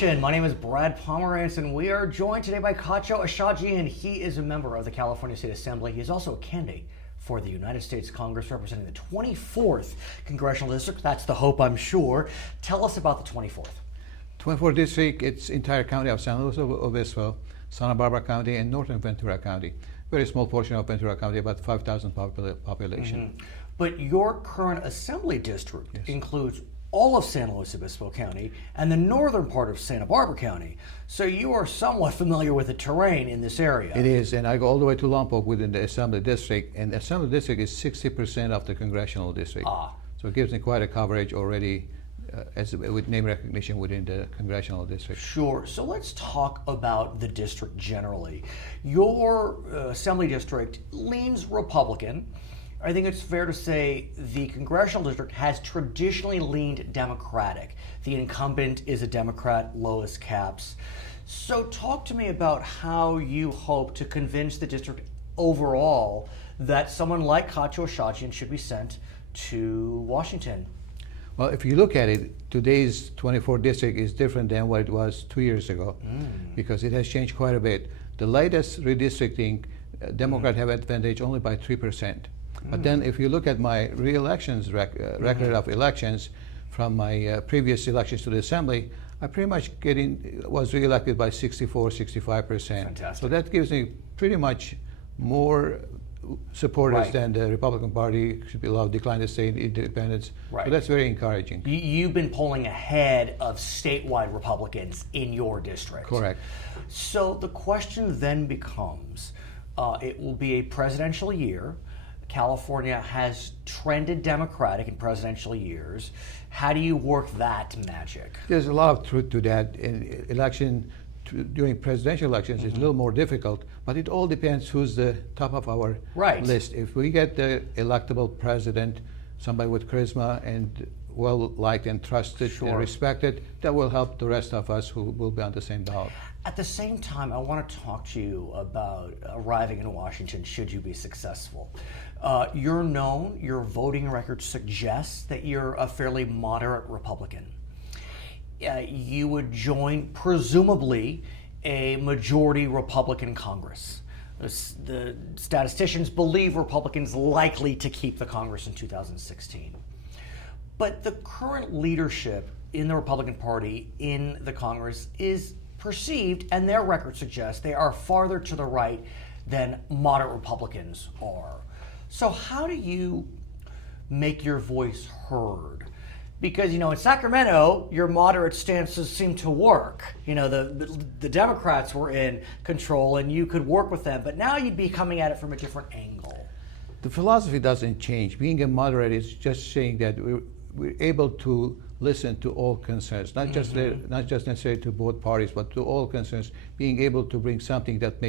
Nation. My name is Brad Pomerance, and we are joined today by Katcho Achadjian. He is a member of the California State Assembly. He is also a candidate for the United States Congress representing the 24th Congressional District. That's the hope, I'm sure. Tell us about the 24th. 24th District, it's entire county of San Luis Obispo, Santa Barbara County, and northern Ventura County. Very small portion of Ventura County, about 5,000 population. Mm-hmm. But your current assembly district includes all of San Luis Obispo County and the northern part of Santa Barbara County. So you are somewhat familiar with the terrain in this area. It is, and I go all the way to Lompoc within the Assembly District, and the Assembly District is 60% of the Congressional District. So it gives me quite a coverage already with name recognition within the Congressional District. Sure. So let's talk about the district generally. Your Assembly District leans Republican. I think it's fair to say the Congressional District has traditionally leaned Democratic. The incumbent is a Democrat, Lois Capps. So talk to me about how you hope to convince the district overall that someone like Katcho Achadjian should be sent to Washington. Well, if you look at it, today's 24th district is different than what it was 2 years ago because it has changed quite a bit. The latest redistricting, Democrats have advantage only by 3%. But then if you look at my re-elections record of elections from my previous elections to the Assembly, I pretty much was re-elected by 64, 65%. Fantastic. So that gives me pretty much more supporters than the Republican Party should be allowed to decline to stay independents. So that's very encouraging. You've been polling ahead of statewide Republicans in your district. Correct. So the question then becomes, it will be a presidential year. California has trended Democratic in presidential years. How do you work that magic? There's a lot of truth to that. During presidential elections, it's a little more difficult, but it all depends who's the top of our list. If we get the electable president, somebody with charisma and well-liked and trusted and respected, that will help the rest of us who will be on the same ballot. At the same time, I want to talk to you about arriving in Washington should you be successful. You're known, your voting record suggests that you're a fairly moderate Republican. You would join, presumably, a majority Republican Congress. The statisticians believe Republicans likely to keep the Congress in 2016. But the current leadership in the Republican Party in the Congress is perceived, and their record suggests they are farther to the right than moderate Republicans are. So how do you make your voice heard? Because, in Sacramento, your moderate stances seem to work. The Democrats were in control and you could work with them, but now you'd be coming at it from a different angle. The philosophy doesn't change. Being a moderate is just saying that we're able to listen to all concerns, not just necessarily to both parties, but to all concerns, being able to bring something that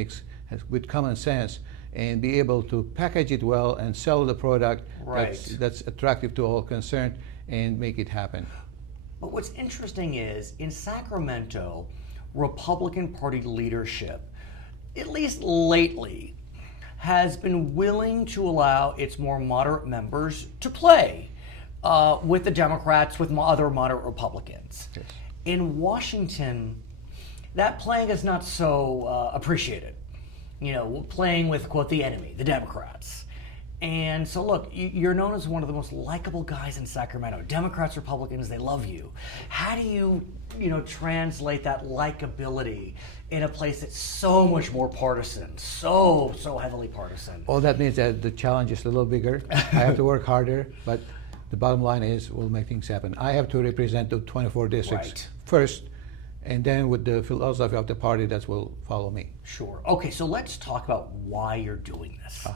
with common sense and be able to package it well and sell the product that's attractive to all concerned and make it happen. But what's interesting is, in Sacramento, Republican Party leadership, at least lately, has been willing to allow its more moderate members to play with the Democrats, with other moderate Republicans. Yes. In Washington, that playing is not so appreciated. Playing with, quote, the enemy, the Democrats. And so look, you're known as one of the most likable guys in Sacramento. Democrats, Republicans, they love you. How do you, translate that likability in a place that's so much more partisan, so heavily partisan? Well, that means that the challenge is a little bigger. I have to work harder, but the bottom line is we'll make things happen. I have to represent the 24 districts first, and then with the philosophy of the party that will follow me. Sure. Okay, so let's talk about why you're doing this.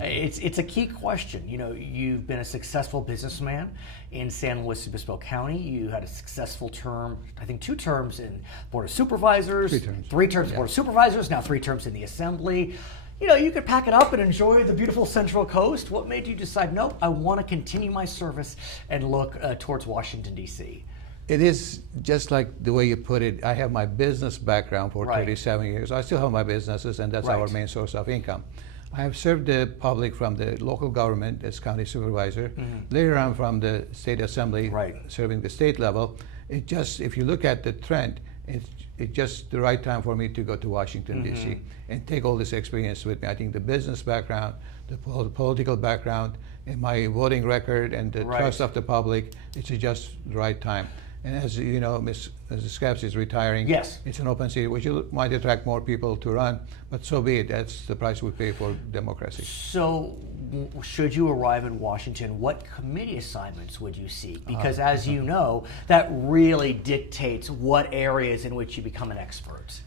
It's a key question. You've been a successful businessman in San Luis Obispo County. You had a successful term, I think 2 terms in Board of Supervisors. 3 terms. 3 terms in Board of Supervisors, now 3 terms in the Assembly. You could pack it up and enjoy the beautiful Central Coast. What made you decide, nope, I want to continue my service and look towards Washington, D.C.? It is just like the way you put it. I have my business background for 37 years. I still have my businesses, and that's our main source of income. I have served the public from the local government as county supervisor, later on from the state assembly, serving the state level. It just, if you look at the trend, It's just the right time for me to go to Washington, D.C. and take all this experience with me. I think the business background, the political background, and my voting record and the trust of the public, it's just the right time. And as you know, Ms. Scapps is retiring. Yes. It's an open seat, which might attract more people to run, but so be it. That's the price we pay for democracy. So, should you arrive in Washington, what committee assignments would you seek? Because as you know, that really dictates what areas in which you become an expert.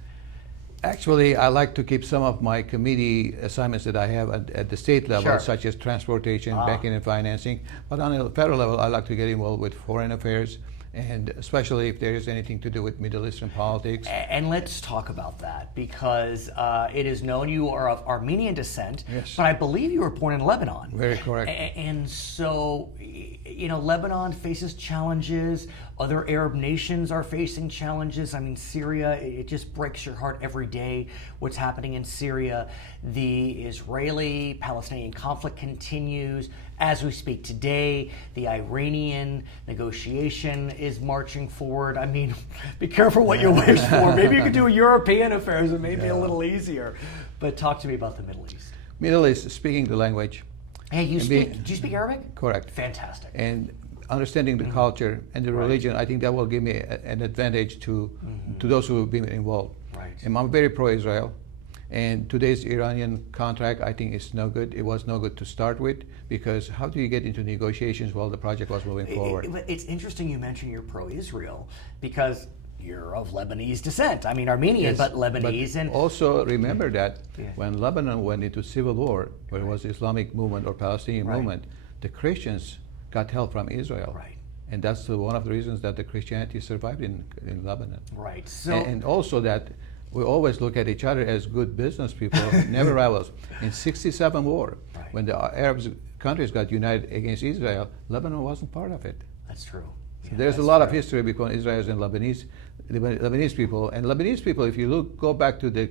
Actually, I like to keep some of my committee assignments that I have at the state level, Sure. such as transportation, banking and financing. But on a federal level, I like to get involved with foreign affairs, and especially if there is anything to do with Middle Eastern politics. And let's talk about that, because it is known you are of Armenian descent, Yes. but I believe you were born in Lebanon. Very correct. And so, you know, Lebanon faces challenges. Other Arab nations are facing challenges. I mean, Syria, it just breaks your heart every day what's happening in Syria. The Israeli-Palestinian conflict continues. As we speak today, the Iranian negotiation is marching forward. I mean, be careful what you wish for. Maybe you could do European affairs. It may be a little easier. But talk to me about the Middle East. Middle East, speaking the language. Hey, do you speak Arabic? Correct. Fantastic. And understanding the culture and the religion, I think that will give me an advantage to those who have been involved. Right. And I'm very pro-Israel. And today's Iranian contract, I think, is no good. It was no good to start with, because how do you get into negotiations while the project was moving forward? It's interesting you mention you're pro-Israel, because you're of Lebanese descent. I mean, Armenian, Yes, but Lebanese. But and also remember that Yeah. when Lebanon went into civil war, where it was Islamic movement or Palestinian movement, the Christians got help from Israel. Right. And that's one of the reasons that the Christianity survived in Lebanon. Right. So And also that we always look at each other as good business people, never rivals. In '67 war, Right. when the Arab countries got united against Israel, Lebanon wasn't part of it. that's true. So Yeah, there's a that's lot of true. history between Israelis and Lebanese people. And Lebanese people, if you go back to the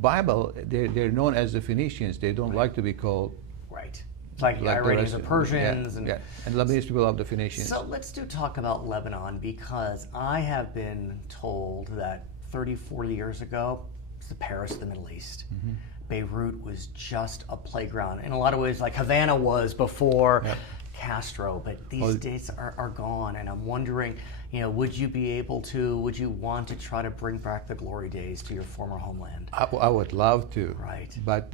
Bible, they're known as the Phoenicians. They don't like to be called Right. Like the like the Iranians rest or of- Persians. Yeah, and Lebanese people love the Phoenicians. So let's talk about Lebanon, because I have been told that 30, 40 years ago, it's the Paris of the Middle East. Beirut was just a playground. In a lot of ways, like Havana was before Castro, but these days are gone. And I'm wondering, you know, would you want to try to bring back the glory days to your former homeland? I would love to. Right. But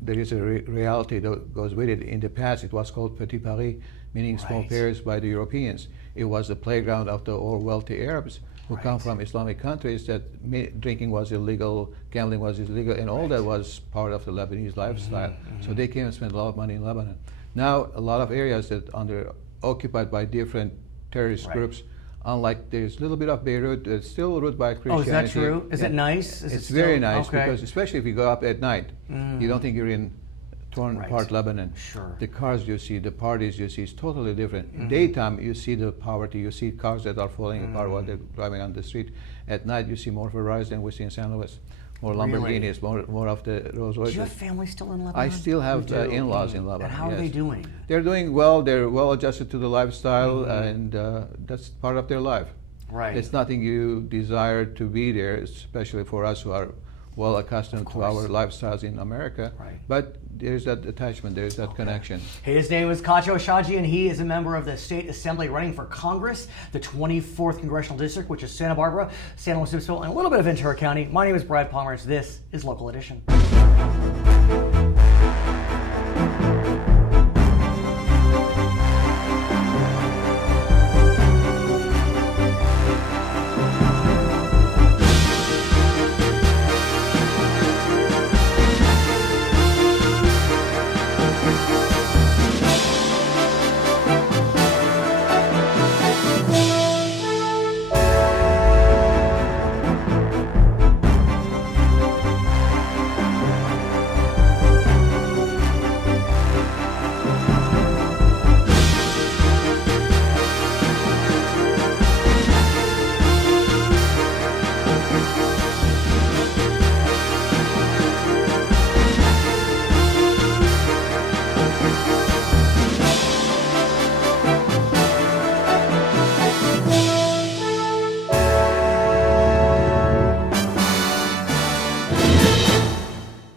there is a reality that goes with it. In the past, it was called Petit Paris, meaning small Right. Paris by the Europeans. It was the playground of the all wealthy Arabs who come Right. from Islamic countries that drinking was illegal, gambling was illegal, and all that was part of the Lebanese lifestyle. So they came and spent a lot of money in Lebanon. Now, a lot of areas that are occupied by different terrorist Right. groups, unlike there's a little bit of Beirut, it's still ruled by Oh, Christianity. is that true? Is it Yeah. nice? Is it It's very still- nice, okay. because especially if you go up at night, you don't think you're in torn Right. apart Lebanon. Sure. The cars you see, the parties you see, is totally different. Daytime, you see the poverty, you see cars that are falling apart while they're driving on the street. At night, you see more Ferraris than we see in San Luis. More Really? Lamborghinis, more of the Rolls Do you have Royces. family still in Lebanon? I still have You do? in-laws in Lebanon. And how are yes. they doing? They're doing well. They're well adjusted to the lifestyle, and that's part of their life. Right. It's nothing you desire to be there, especially for us who are well accustomed to our lifestyles in America. Right. But there's that attachment, there's that connection. His name is Katcho Achadjian. He is a member of the State Assembly running for Congress, the 24th Congressional District, which is Santa Barbara, San Luis Obispo, and a little bit of Ventura County. My name is Brad Pomerance. This is Local Edition.